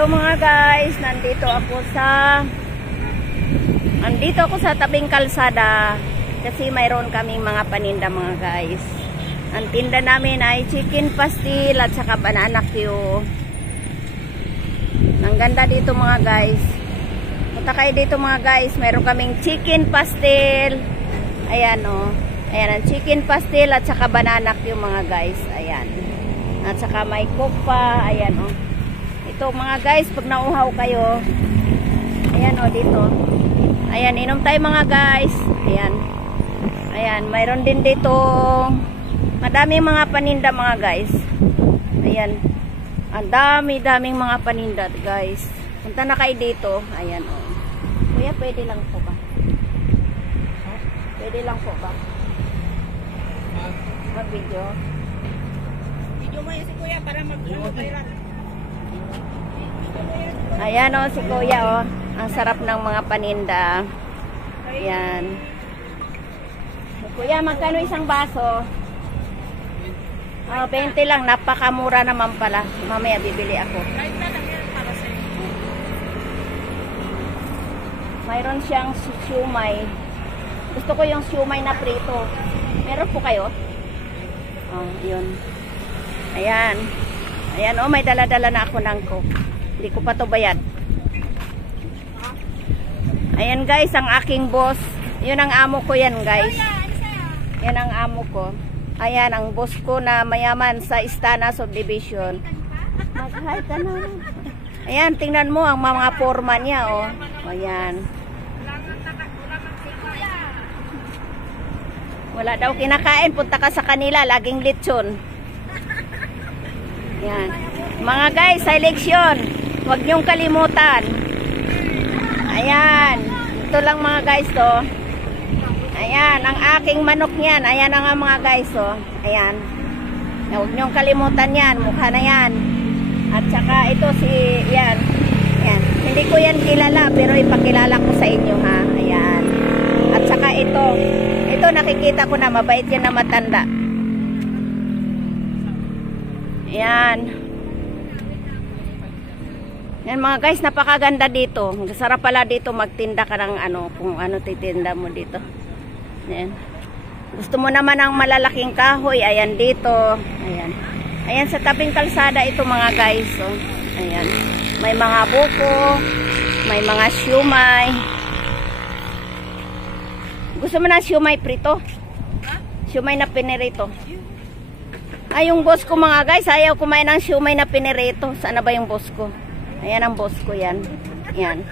Hello mga guys, nandito ako sa tabing kalsada kasi mayroon kaming mga paninda mga guys. Ang tinda namin ay chicken pastil at saka banana Q. Ang ganda dito mga guys. Punta kayo dito mga guys, mayroon kaming chicken pastil. Ayan o. Ayan ang chicken pastil at saka banana Q mga guys. Ayan. At saka may coke pa. Ayan o. Ito mga guys, pag nauhaw kayo, ayan o dito. Ayan, inom tayo mga guys. Ayan. Ayan, mayroon din dito madaming mga paninda mga guys. Ayan. Ang dami-daming mga paninda guys. Punta na kayo dito. Ayan o. Kuya, pwede lang po ba? Pwede lang po ba? Mag-video. Video mo yan si kuya para mag-viral. Ayan o, si kuya o. Ang sarap ng mga paninda. Ayan. Kuya, magkano isang baso? 20 lang. Napakamura naman pala. Mamaya bibili ako. Mayroon siyang siumay. Gusto ko yung siumay na prito. Meron po kayo? Oh, yun. Ayan. Ayan o, may dala-dala na ako ng coke. Hindi ko pa to bayad. Ayan guys, ang aking boss. Yun ang amo ko yan guys. Yan ang amo ko. Ayan, ang boss ko na mayaman sa Istana Subdivision. Mag-hi ka na. Ayan, tingnan mo ang mga forma niya oh. Ayan. Wala daw kinakain. Punta ka sa kanila. Laging lechon. Ayan. Mga guys, sa eleksyon, huwag niyong kalimutan. Ayan. Ito lang mga guys to. Ayan. Ang aking manok niyan. Ayan ang mga guys to. Ayan. Huwag niyong kalimutan yan. Mukha na yan. At saka ito si, yan. Ayan. Hindi ko yan kilala pero ipakilala ko sa inyo ha. Ayan. At saka ito. Ito nakikita ko na mabait yan na matanda. Ayan. Yan mga guys, napakaganda dito. Sarap pala dito magtinda ka ng ano, kung ano titinda mo dito. Yan. Gusto mo naman ng malalaking kahoy, ayan dito. Ayan. Ayan sa tabing kalsada ito mga guys. Oh. Ayan. May mga buko, may mga siumay. Gusto mo ng siumay prito? Siumay na pinirito. Ay, yung boss ko mga guys, ayaw kumain ng siumay na pinirito. Sana ba yung boss ko? Ayan ang boss ko yan. Yan.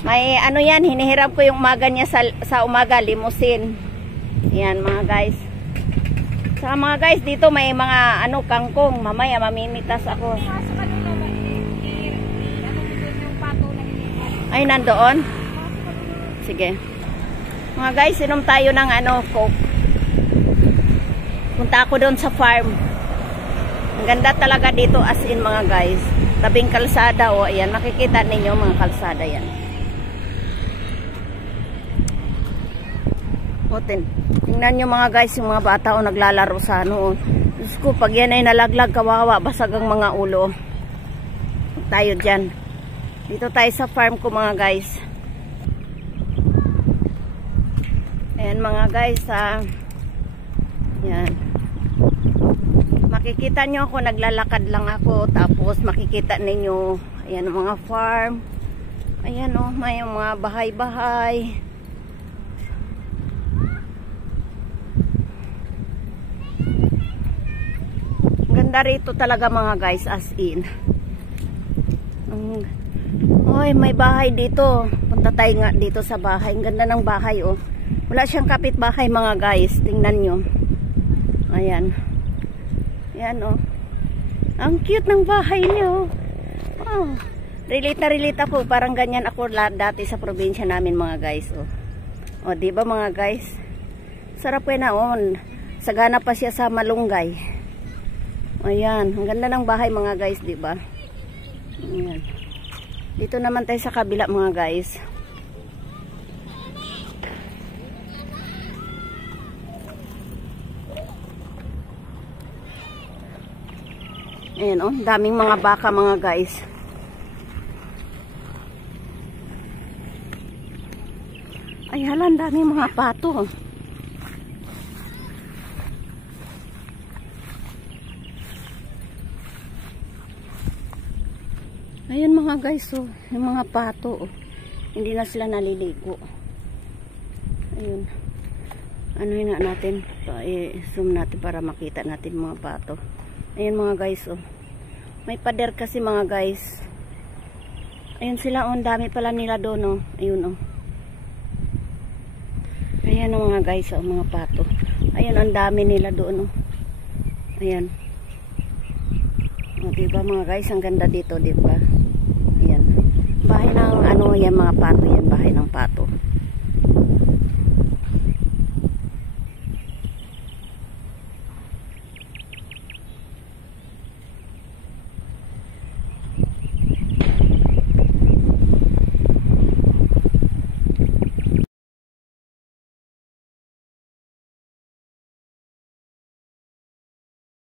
May ano yan, hinihiram ko yung umaga niya sa umaga, limousine. Yan mga guys. Sa mga guys, dito may mga ano, kangkong. Mamaya mamimitas ako. Ay, nandoon? Sige. Mga guys, inom tayo ng ano, coke. Punta ako doon sa farm. Ang ganda talaga dito as in mga guys. Tabing kalsada o ayan, makikita ninyo mga kalsada yan. O tingnan nyo mga guys, yung mga bata o naglalaro sa ano. Diyos ko, pag yan ay nalaglag, kawawa, basag ang mga ulo. Tayo dyan. Dito tayo sa farm ko mga guys. Ayan mga guys ha. Yan. Makikita nyo ako, naglalakad lang ako. Tapos makikita ninyo, ayan mga farm. Ayan o, may mga bahay-bahay. Ganda rito talaga mga guys, as in. Oy, may bahay dito. Punta tayo nga dito sa bahay. Ang ganda ng bahay oh. Wala siyang kapitbahay mga guys. Tingnan nyo. Ayan. Ayan oh. Ang cute ng bahay niyo. Oh. Relate na relate ako. Parang ganyan ako dati sa probinsya namin mga guys oh. Oh, di ba mga guys? Sarap na oh. Sagana pa siya sa malunggay. Ayan, ang ganda ng bahay mga guys, di ba? Ayan. Dito naman tayo sa kabila mga guys. Ayan oh, daming mga baka mga guys. ang dami mga pato. Ayan mga guys, oh, yung mga pato, oh. Hindi na sila naliligo. Ayun. Ano yun nga natin, i-zoom natin para makita natin mga pato. Ayun mga guys, oh. May pader kasi mga guys. Ayun sila, oh, ang dami pala nila doon, oh. Ayun, oh. Ayan ang mga guys, oh, mga pato. Ayun, ang dami nila doon, oh. Ayan. O, diba mga guys, ang ganda dito, diba? Ayan. Bahay ng, ano, yan mga pato, yan, bahay ng pato.